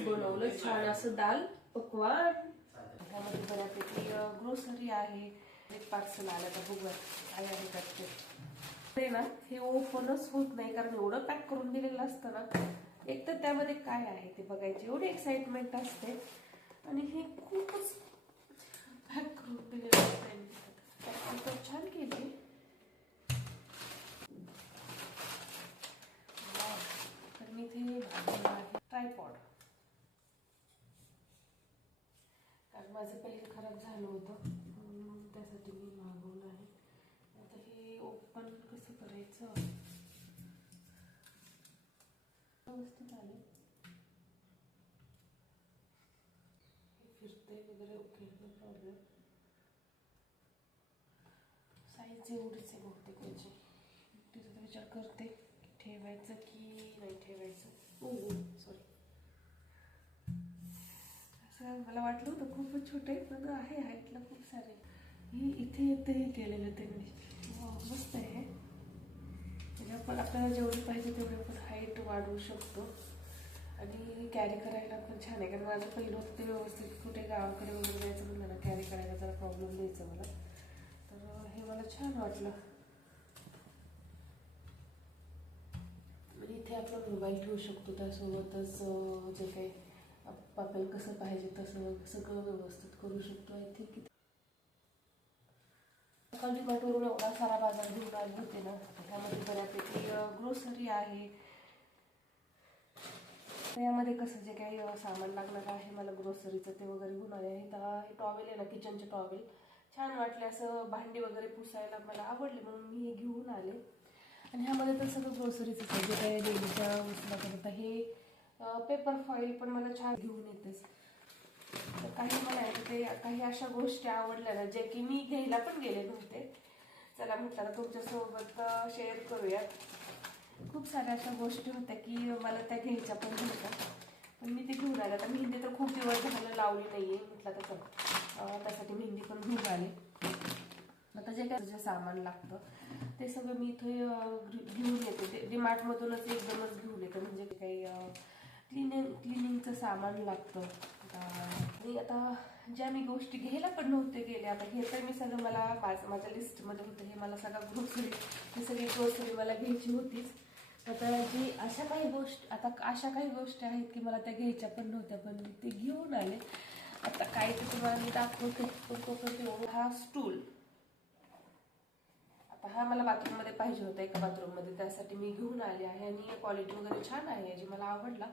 आज बनवलं छान असं दाल पकवान. त्यामध्ये बऱ्यापैकी ग्रोसरी आहे. एक पार्सल आलं तर बघूया काय आहे त्यात. ते ना हे ओपनच होत नाही कारण एवढं पॅक करून दिलेलं असतं ना. एक तर त्यामध्ये काय आहे ते बघायची एवढी एक्साइटमेंट असते आणि हे खूपच पॅक करून दिलेलं असतं. छान केली. तर मी इथे मागवलं आहे ट्रायपॉड. कारण माझं पहिले खराब झालं होतं म्हणून त्यासाठी मी मागवलं आहे. आता हे ओपन कसं करायचं व्यवस्थित आले. हे फिरतंय वगैरे ओके नो प्रॉब्लेम. साईज एवढीच आहे बहुतेक याची. तिचा विचार करते ठेवायचं की नाही ठेवायचं. ओ सॉरी, असं मला वाटलं होतं खूपच छोटे पण आहे हाईटला खूप सारे. हे इथे येतं हे केलेलं त्यांनी. मस्त आहे. म्हणजे आपण आपल्याला जेवढी पाहिजे तेवढी आपण हाईट वाढवू शकतो आणि कॅरी करायला पण छान आहे. कारण माझं पहिलं होतं ते व्यवस्थित कुठे गावाकडे वगैरे जायचं म्हणलं ना कॅरी करायला जरा प्रॉब्लेम द्यायचं मला. तर हे मला छान वाटलं. म्हणजे इथे आपला मोबाईल ठेवू शकतो त्यासोबतच जे काही आपल्याला कसं पाहिजे तसं सगळं व्यवस्थित करू शकतो. आय थिंक काल डिमार्टवरून एवढा सारा बाजार घेऊन आले होते ना. त्यामध्ये बऱ्यापैकी ग्रोसरी आहे. यामध्ये कसं जे काही सामान लागणार आहे मला ग्रोसरीचं ते वगैरे घेऊन आले आहे. तर हे टॉवेल आहे ना किचनचे टॉवेल छान वाटले. असं भांडी वगैरे पुसायला मला आवडले म्हणून मी हे घेऊन आले. आणि ह्यामध्ये तर सगळं ग्रोसरीचं आहे जे काही डेलीच्या वस्तूला करता. हे पेपर फॉईल पण मला छान घेऊन येतेच. तर काही मला आहे ते काही अशा गोष्टी आवडल्या ना जे की मी घ्यायला पण गेले नव्हते. चला म्हटलं ना तुमच्यासोबत शेअर करूया. खूप साऱ्या अशा गोष्टी होत्या की मला त्या घ्यायच्या पण नव्हत्या पण मी ते घेऊन आले. आता मेहंदी तर खूप दिवस झालं लावली नाही आहे म्हटलं तर त्यासाठी मेहंदी पण घेऊन आले. आता जे काय जे सामान लागतं ते सगळं मी इथे घेऊन येते. डीमार्टमधूनच एकदमच घेऊन येते. म्हणजे काही क्लिनिंगचं सामान लागतं. आणि आता ज्या मी गोष्टी घ्यायला पण नव्हते गेले आता हे तर मी सगळं मला माझ्या लिस्टमध्ये होतं. हे मला सगळं ग्रोसरी ही सगळी ग्रोसरी मला घ्यायची होतीच. आता जी अशा काही गोष्टी आहेत की मला त्या घ्यायच्या पण नव्हत्या पण मी ते घेऊन आले. आता काय ते तुम्हाला मी दाखवते पण तोपर्यंत हा स्टूल आता हा मला बाथरूममध्ये पाहिजे होता एका बाथरूममध्ये त्यासाठी मी घेऊन आले आहे. आणि क्वालिटी वगैरे छान आहे जी मला आवडला.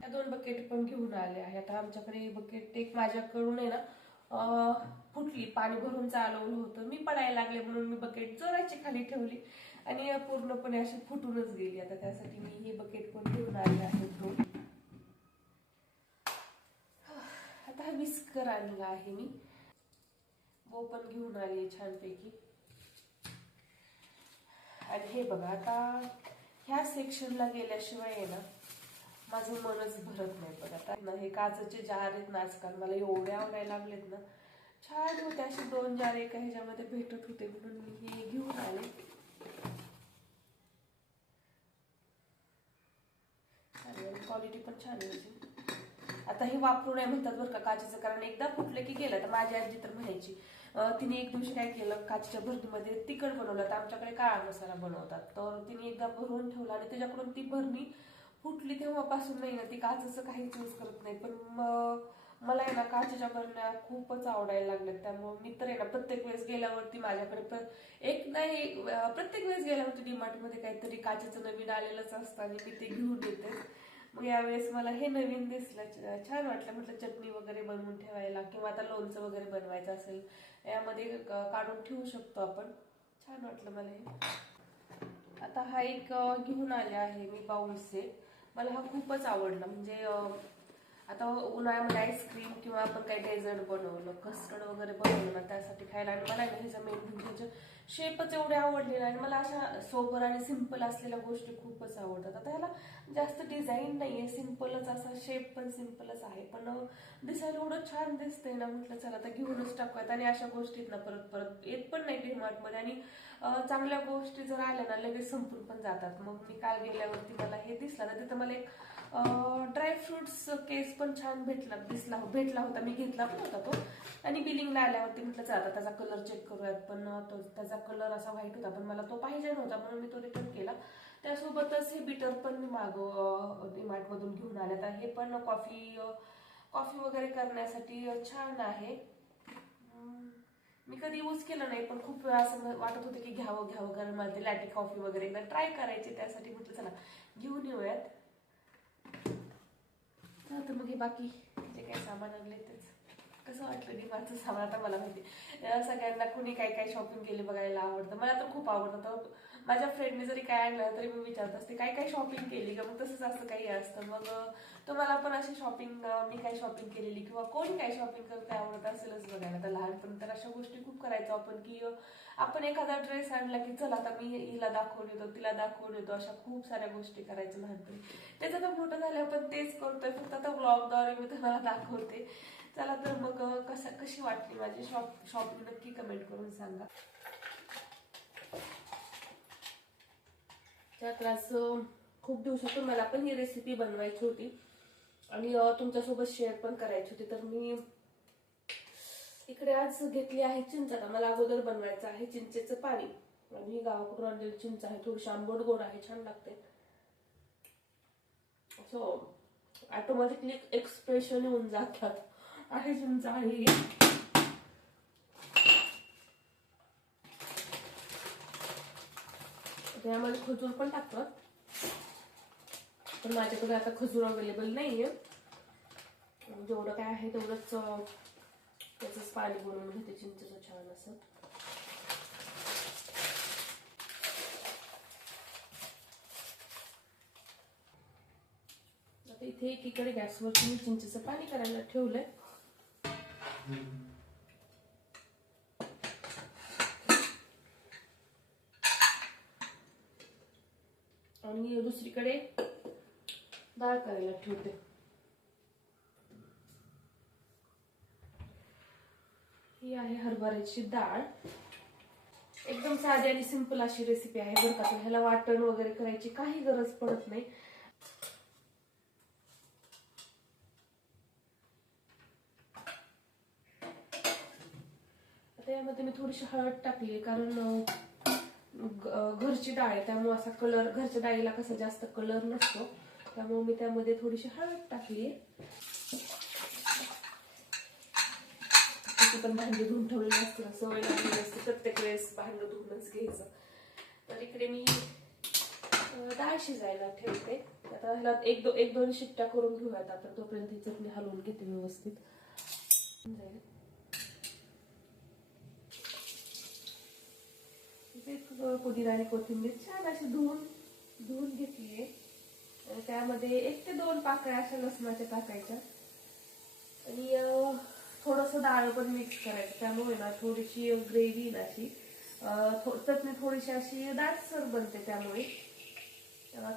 त्या 2 बकेट पण घेऊन आले आहे. आता आमच्याकडे बकेट एक माझ्याकडून आहे ना फुटली. पाणी भरून चालवलं होतं मी पडायला लागले म्हणून मी बकेट जोराची खाली ठेवली आणि पूर्णपणे अशी फुटूनच गेली. आता त्यासाठी मी हे बकेट पण घेऊन आले आहे. आता हा विस्कर आणला आहे मी. वो पण घेऊन आली छानपैकी. आणि हे बघा आता ह्या सेक्शनला गेल्याशिवाय आहे ना माझं मनच भरत नाही. बघा आता ना हे काचेचे जार आहेत ना आजकाल मला एवढे आवडायला लागलेत ना. छान होते असे 2 जार एका ह्याच्यामध्ये भेटत होते म्हणून मी हे घेऊन आले. क्वालिटी पण छान आहे. आता हे वापरू नये म्हणतात बरं का काचेचं. कारण एकदा फुटलं की गेलं. तर माझी आजी तर म्हणायची तिने एक दिवशी काय केलं काचेच्या भरणीमध्ये तिखट बनवलं. तर आमच्याकडे काळा मसाला बनवतात तर तिने एकदा भरून ठेवला आणि त्याच्याकडून ती भरणी फुटली. तेव्हापासून नाही ना ती काचेचं काहीच यूज करत नाही. पण मला आहे ना काचेच्या भरण्या खूपच आवडायला लागल्यात. त्यामुळे मी तर आहे ना प्रत्येक वेळेस गेल्यावरती माझ्याकडे एक नाही प्रत्येक वेळेस गेल्यावरती डीमार्टमध्ये काहीतरी काचेचं नवीन आलेलंच असतं आणि मी ते घेऊन येते. मग यावेळेस मला हे नवीन दिसलं छान वाटलं. म्हटलं चटणी वगैरे बनवून ठेवायला किंवा आता लोणचं वगैरे बनवायचं असेल यामध्ये काढून ठेवू शकतो आपण. छान वाटलं मला हे. आता हा एक घेऊन आले आहे मी बाउल्स आहे. मला हा खूपच आवडला. म्हणजे आता उन्हाळ्यामध्ये आईस्क्रीम किंवा आपण काही डेझर्ट बनवलं कस्टर्ड वगैरे बनवलं ना त्यासाठी खायला. आणि मला ह्याचं मेन म्हणजे शेपच एवढे आवडले नाही. मला अशा सोबर आणि सिंपल असलेल्या गोष्टी खूपच आवडतात. आता ह्याला जास्त डिझाईन नाहीये, सिंपलच असा शेप पण सिंपलच आहे, पण दिसायला एवढं छान दिसतंय ना, म्हटलं चला आता घेऊनच टाकूयात. आणि अशा गोष्टीत ना परत परत येत पण नाही DMart मध्ये. आणि चांगल्या गोष्टी जर आल्या ना लगेच संपून पण जातात. मग मी काल गेल्यावरती मला हे दिसलं ना, तिथं मला एक ड्रायफ्रुट्स केस पण छान भेटला होता. मी घेतला पण होता तो. आणि बिलिंगला आल्यावरती म्हटलं चला आता त्याचा कलर चेक करूयात, पण त्याचा कलर असा व्हाईट होता, पण मला तो पाहिजे नव्हता म्हणून मी तो रिटर्न केला. त्यासोबतच हे बीटर पण मी DMart मधून घेऊन आले. तर हे पण कॉफी वगैरे करण्यासाठी छान आहे. मी कधी यूज केलं नाही, पण खूप वेळा असं वाटत होतं की घ्यावं कारण मला ते लॅटे कॉफी वगैरे एकदा ट्राय करायची. त्यासाठी म्हटलं चला घेऊन येऊयात. तर मग हे बाकी जे काही सामान आणले तेच. कसं वाटलं DMartचं सामान आता मला माहिती. सगळ्यांना कुणी काय काय शॉपिंग केली बघायला आवडतं. मला तर खूप आवडतं. तर माझ्या फ्रेंडने जरी काय आणलं तरी मी विचारत असते काय काय शॉपिंग केली का, मग तसंच असं काही असतं. मग तुम्हाला पण अशी शॉपिंग, मी काय शॉपिंग केलेली किंवा कोणी काय शॉपिंग करते आवडत असेलच बघायला. तर लहानपणी तर अशा गोष्टी खूप करायचो आपण की आपण एखादा ड्रेस आणला की चला आता मी हिला दाखवून येतो, तिला दाखवून येतो, अशा खूप साऱ्या गोष्टी करायचो लहानपणी. त्याचं तर मोठं झाल्यावर पण तेच करतोय, फक्त आता ब्लॉगद्वारे मी तुम्हाला दाखवते. चला तर मग कशी वाटली माझी शॉपिंग नक्की कमेंट करून सांगा. त्या क्लास खूप दिवसातून मला पण ही रेसिपी बनवायची होती आणि तुमच्यासोबत शेअर पण करायची होती. तर मी इकडे आज घेतली आहे चिंच. आता मला अगोदर बनवायचं आहे चिंचेचं पाणी. आणि ही गावाकडून आणलेली चिंच आहे, थोडीशी आंबट गोड आहे, छान लागते. सो ऑटोमॅटिकली एक्सप्रेशन येऊन जातात आहे चिंच आहे. त्यामध्ये खजूर पण टाकतात, पण माझ्याकडे आता खजूर अवेलेबल नाहीये. जेवढं काय आहे तेवढंच त्याचंच पाणी बनवून घेते चिंचेचं छान असं. आता इथे एकीकडे गॅसवरती मी चिंचेचं पाणी करायला ठेवलंय. आणि दुसरीकडे डाळ करायला ठेवते. ही आहे हरभऱ्याची डाळ. एकदम साधी आणि सिंपल अशी रेसिपी आहे बरं का. ह्याला वाटण वगैरे करायची काही गरज पडत नाही. आता यामध्ये मी थोडीशी हळद टाकली, कारण घरची डाळ आहे त्यामुळे असा कलर, घरच्या डाळीला कसं जास्त कलर नसतो, त्यामुळे मी त्यामध्ये थोडीशी हळद टाकली. पण भांडी धुवून ठेवलेली असते ना, सवय लागलेली असते प्रत्येक वेळेस भांडं धुवूनच घ्यायचं. तर इकडे मी डाळ शिजायला ठेवते. आता ह्याला एक दोन शिट्ट्या करून घेऊयात आपण. तोपर्यंत ही चटणी हलवून घेते व्यवस्थित. पुदिना आणि कोथिंबीर छान अशी धुवून घेतलीये. त्यामध्ये 1 ते 2 पाकळ्या अशा लसणाच्या टाकायच्या. आणि थोडस डाळ पण मिक्स करायचं, त्यामुळे ना थोडीशी ग्रेव्ही ना अशी चटणी थोडीशी अशी दाटसर बनते. त्यामुळे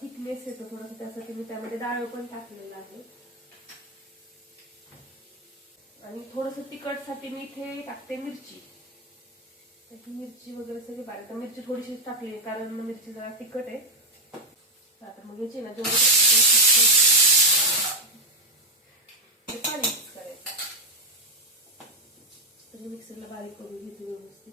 थिकनेस येतो थोडस, त्यासाठी मी त्यामध्ये डाळ पण टाकलेलं आहे. आणि थोडस तिखटसाठी मी इथे टाकते मिरची. मिरची वगैरे सगळी बारीक, मिरची थोडीशी टाकली कारण मिरची जरा तिखट आहे. आता मग याची ना जेवढं पाणी मिक्स करायचं. तर मिक्सरला बारीक करून घेते व्यवस्थित.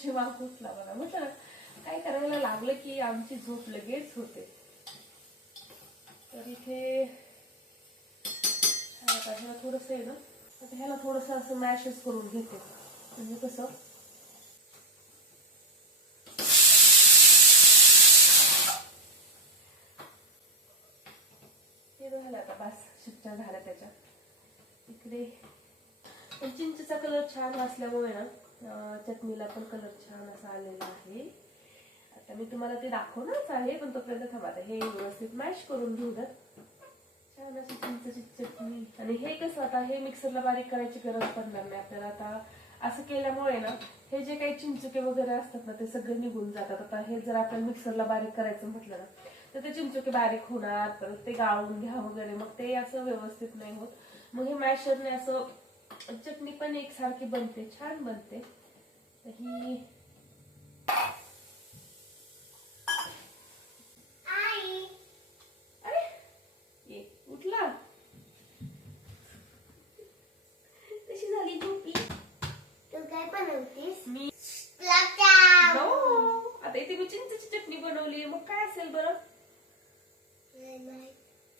शिवा फुटला मला. म्हटलं काय करायला लागलं की आमची झोप लगेच होते. तर इथे ह्याला थोडस आहे ना, आता ह्याला थोडस असं मॅशच करून घेते. म्हणजे कसं हे झालं. आता बास शिट्ट्या झाल्या त्याच्या. इकडे चिंचेचा कलर छान असल्यामुळे ना चटणीला पण कलर छान असा आलेला आहे. तर मी तुम्हाला ते दाखवणारच आहे, पण तोपर्यंत थांबा हे व्यवस्थित मॅश करून घेऊ द्या. छान अशी चिंचेची चटणी. आणि हे कसं आता हे मिक्सरला बारीक करायची गरज पडणार नाही आपल्याला. आता असं केल्यामुळे ना हे जे काही चिंचुके वगैरे असतात ना ते सगळे निघून जातात. आता हे जर आपण मिक्सरला बारीक करायचं म्हटलं ना तर ते चिंचुके बारीक होणार, परत ते गाळून घ्या वगैरे, मग ते असं व्यवस्थित नाही होत. मग हे मॅशरने असं चटणी पण एकसारखी बनते, छान बनते. ही अरे ये उठला, कशी झाली झोपी? तू काय बनवतीस? मी गुलाबजाम. आता इथे मी चिंचेची चटणी बनवली, मग काय असेल बरं?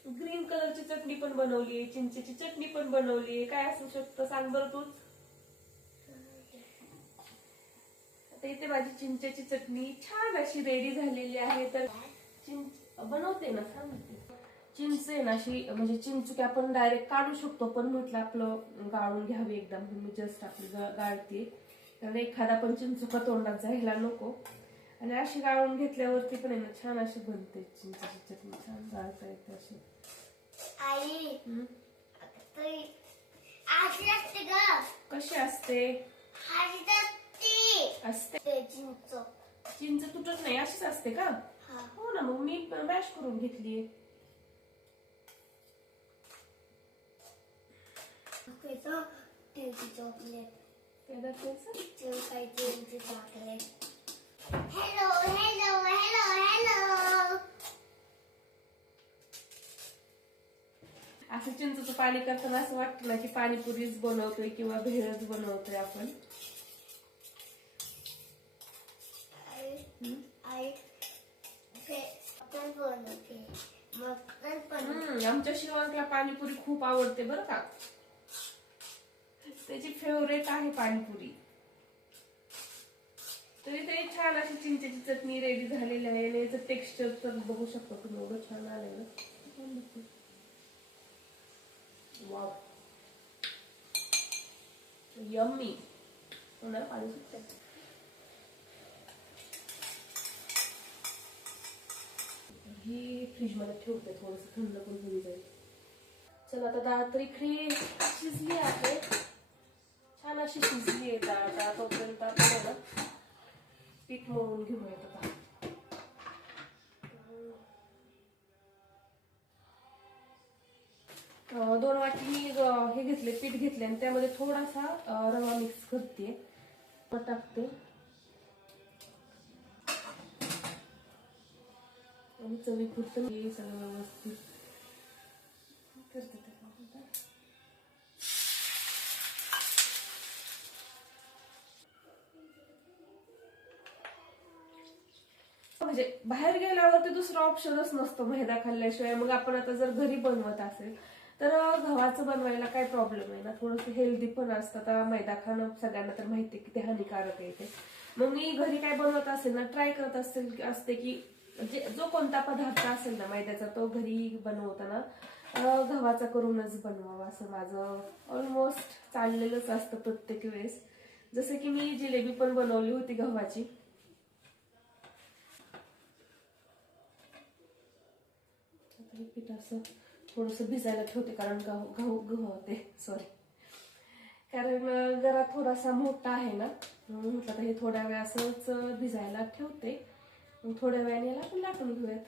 ग्रीन कलरची चटणी पण बनवली, चिंचेची चटणी पण बनवली, काय असू शकतं सांग बरं तूच. आता इथे माझी चिंचेची चटणी छान अशी रेडी झालेली आहे. तर चिंच बनवते ना, सांगते. चिंच आहे ना अशी, म्हणजे चिंचुके आपण डायरेक्ट काढू शकतो, पण म्हटलं आपलं गाळून घ्यावी एकदा, म्हणून मी जस्ट आपली गाळते. कारण एखादा पण चिंचुका तोंडात जायला नको. आणि अशी गाळून घेतल्यावरती पण आहे ना छान अशी बनते चिंचेची चटणी, छान गाळता येते अशी. आई अशी असते ग. कशी असते? असते चिंच तुटत नाही, अशीच असते का? हो ना, मग मी मॅश करून घेतलीये. Chocolate chocolate. Hello hello hello hello. असं चिंचेचं पाणी करताना असं वाटतं ना की पाणीपुरीच बनवतोय किंवा भेळच बनवतोय आपण. आमच्या शिवांकला पाणीपुरी खूप आवडते बरं का, त्याची फेवरेट आहे पाणीपुरी. तरी ते छान अशी चिंचेची चटणी रेडी झालेली आहे. आणि याचं टेक्स्चर तर बघू शकता तुम्ही, एवढं छान आलेलं. Wow, yummy. होणार पाणी सुटतंय. ही फ्रीज मध्ये ठेवते, थोडस थंड पण होऊन जाईल. चला आता डाळ तरी शिजली आहे, छान अशी शिजली आहे डाळ. तोपर्यंत आपण पीठ मळून घेऊयात. आता 2 वाटी हे घेतले, पीठ घेतले आणि त्यामध्ये थोडासा रवा मिक्स करते, टाकते आणि चवीपुरतं हे सगळं व्यवस्थित करते. म्हणजे बाहेर गेल्यावरती दुसरा ऑप्शनच नसतो मैदा खाल्ल्याशिवाय. मग आपण आता जर घरी बनवत असेल तर गव्हाचं बनवायला काय प्रॉब्लेम आहे ना, थोडंसं हेल्दी पण असतं. आता मैदा खाणं सगळ्यांना तर माहिती आहे किती हानिकारक आहे ते. मग मी घरी काय बनवत असेल ना, ट्राय करत असते की जो कोणता पदार्थ असेल ना मैद्याचा, तो घरी बनवताना गव्हाचा करूनच बनवावा, असं माझं ऑलमोस्ट चाललेलंच असतं प्रत्येक वेळेस. जसं की मी जिलेबी पण बनवली होती गव्हाची. पीठ असं थोडंसं भिजायला ठेवते, कारण गहू होते, सॉरी, कारण जरा थोडासा मोठा आहे ना, म्हणून म्हटलं तर हे थोड्या वेळ असंच भिजायला ठेवते. मग थोड्या वेळाने याला आपण लाटून घेऊयात.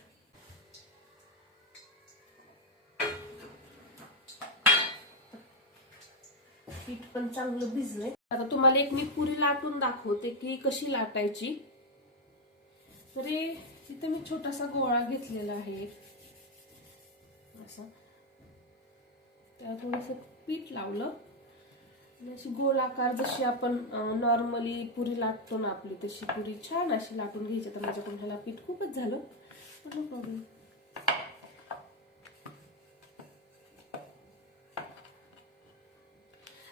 पीठ पण चांगलं भिजलंय. आता तुम्हाला एक मी पुरी लाटून दाखवते की कशी लाटायची. तरी इथे मी छोटासा गोळा घेतलेला आहे, असं त्याला थोडंसं पीठ लावलं आणि अशी गोलाकार जशी आपण नॉर्मली पुरी लाटतो ना आपली, तशी पुरी छान अशी लाटून घ्यायची. तर माझ्याकडून ह्याला पीठ खूपच झालं, नो प्रॉब्लेम.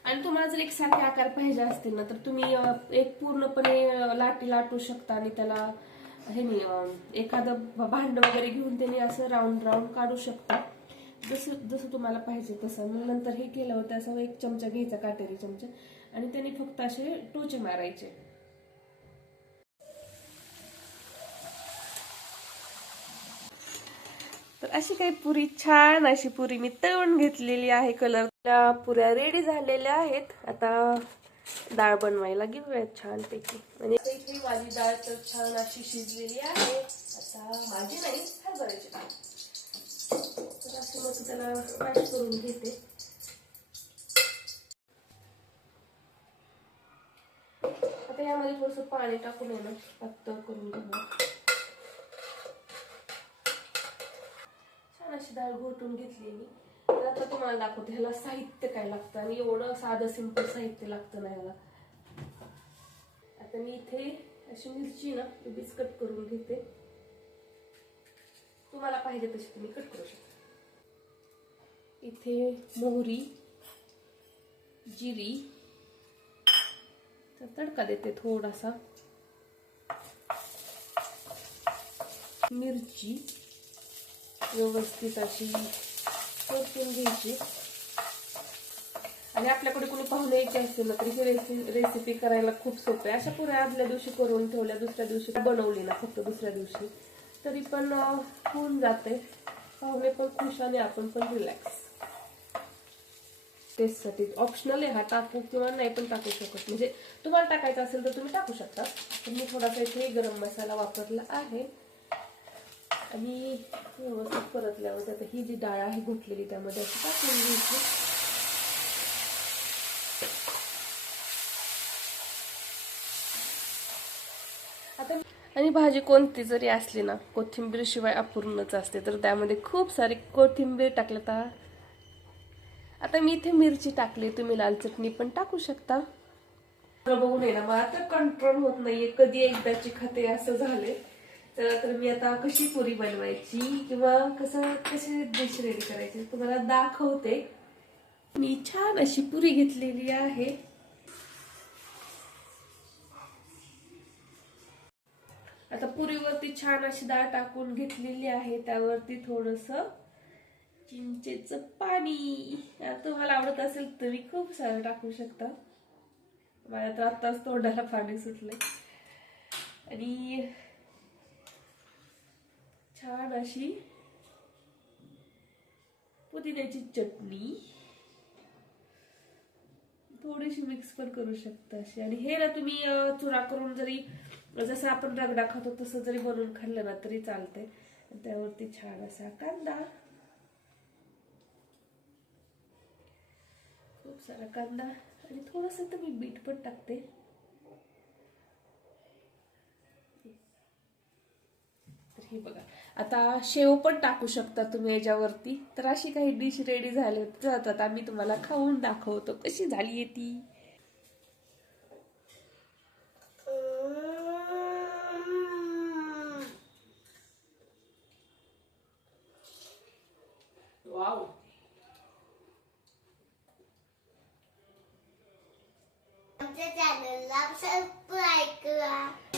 आणि तुम्हाला जर एकसारखे आकार पाहिजे असतील ना, तर तुम्ही एक पूर्णपणे लाटी लाटू शकता आणि त्याला हे एखादं भांड वगैरे घेऊन त्याने असं राऊंड राऊंड काढू शकता, जसं तुम्हाला पाहिजे तसं. मग नंतर हे केल्यावर असं एक चमचा घ्यायचा, काटेरी चमचा, आणि त्याने फक्त असे टोचे मारायचे. तर अशी काही पुरी, छान अशी पुरी मी तळून घेतलेली आहे. कलरच्या पुऱ्या रेडी झालेल्या आहेत. आता डाळ बनवायला घेऊयात छानपैकी. म्हणजे इथे माझी डाळ तर छान अशी शिजलेली आहे. आता माझी नाही, हरभऱ्याची डाळ. तर असं मस्त त्याला मॅश करून घेते. आता यामध्ये थोडंसं पाणी टाकून आहे ना पातळ करून घेऊ. छान अशी डाळ घोटून घेतली मी. तर आता तुम्हाला दाखवते ह्याला साहित्य काय लागतं आणि एवढं साधं सिंपल साहित्य लागतं ना ह्याला. आता मी इथे अशी मिरची ना उभीच कट करून घेते. तुम्हाला पाहिजे तशी तुम्ही कट करू शकता. इथे मोहरी, जिरी, तर तडका देते थोडासा. मिरची व्यवस्थित अशी परतून घ्यायची. आणि आपल्याकडे कोणी पाहुणे यायचे असेल ना तरी ही रेसिपी करायला खूप सोपं आहे. अशा पुऱ्या आदल्या दिवशी करून ठेवल्या, दुसऱ्या दिवशी बनवली ना फक्त दुसऱ्या दिवशी तरी पण होऊन जाते. पाहुणे पण खुश आणि आपण पण रिलॅक्स. टेस्टसाठी ऑप्शनल आहे हा, टाकू किंवा नाही पण टाकू शकत. म्हणजे तुम्हाला टाकायचं असेल तर तुम्ही टाकू शकता. तर मी थोडासा इथे गरम मसाला वापरला आहे. आणि व्यवस्थित परतल्यावर आता ही जी डाळ आहे घुटलेली त्यामध्ये अशी टाकून घ्यायची. आता आणि भाजी कोणती जरी असली ना कोथिंबीर शिवाय अपूर्णच असते. तर त्यामध्ये खूप सारी कोथिंबीर टाकलं तर. आता मी इथे मिरची टाकली, तुम्ही लाल चटणी पण टाकू शकता. बघून आहे ना मला तर कंट्रोल होत नाहीये, कधी एकदाची खाते असं झाले. तर मी आता कशी पुरी बनवायची किंवा कशी डिश रेडी करायची तुम्हाला दाखवते. मी छान अशी पुरी घेतलेली आहे. आता पुरीवरती छान अशी डाळ टाकून घेतलेली आहे. त्यावरती थोडस चिंचेचं पाणी, तुम्हाला आवडत असेल तरी खूप सारं टाकू शकता. माझ्या तर आत्ताच तोंडाला पाणी सुटले. आणि छान अशी पुदिन्याची चटणी थोडीशी मिक्स पण करू शकता अशी. आणि हे ना तुम्ही चुरा करून जरी जसं आपण रगडा खातो तसं जरी बनवून खाल्लं ना तरी चालते. त्यावरती छान असा कांदा, खूप सारा कांदा आणि थोडस तर मी बीट पण टाकते. तर हे बघा, आता शेव पण टाकू शकता तुम्ही याच्यावरती. तर अशी काही डिश रेडी झाली जातात. आम्ही तुम्हाला खाऊन दाखवतो कशी झाली ती. वाव, आमच्या चॅनलला सबस्क्राईब करा.